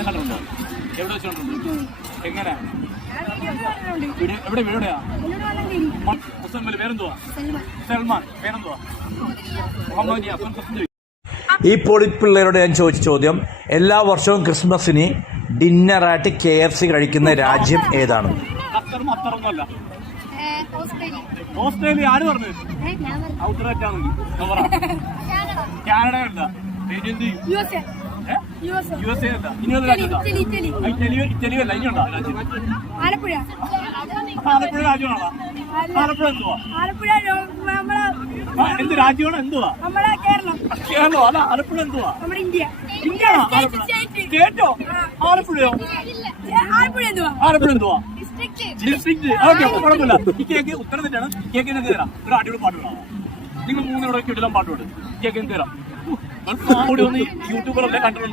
എന്നെ കണ്ടിട്ടുണ്ടോ? എവിടെ വെച്ചോണ്ടുണ്ട്? എങ്ങനെ? എവിടെയാ? മുസമ്മൽ പേരെന്തുവാ? സൽമാൻ പേരെന്തുവാ? മുഹമ്മദ്. ഈ പൊളിപ്പിള്ളേരോട് ഞാൻ ചോദിച്ച ചോദ്യം, എല്ലാ വർഷവും ക്രിസ്മസിന് ഡിന്നറായിട്ട് KFC കഴിക്കുന്ന രാജ്യം ഏതാണ്? അത്തറൊന്നുമല്ല. ഓസ്ട്രേലിയ. ആര് പറഞ്ഞു? കാനഡ അല്ല. USA അല്ല. ഇനിയൊരു രാജ്യം ഇറ്റലി അല്ല. ഇനിയുണ്ടോ രാജ്യം? ആലപ്പുഴ രാജ്യമാണോ? ആലപ്പുഴ എന്തുവാ? എന്ത് രാജ്യമാണോ? എന്തുവാ? കേരളം അല്ല. ആലപ്പുഴ എന്തുവാ? ഇന്ത്യയാണോ? സ്റ്റേറ്റോ? ആലപ്പുഴയോ? ആലപ്പുഴ എന്തുവാ? ഡിസ്ട്രിക്ട്. ഓക്കെ, കുഴപ്പമില്ല. ഈ കേക്ക് ഉത്തരം തെറ്റാണ്. കേക്കിന് തരാം. ഒരു അടിപൊളി പാട്ട് വിടാം. നിങ്ങൾ മൂന്നിനോട് കിടിലം പാട്ട് വിടും. കേക്കിന് തരാം. കൂടി ഒന്ന് യൂട്യൂബറല്ലേ കണ്ടിട്ടുണ്ട്.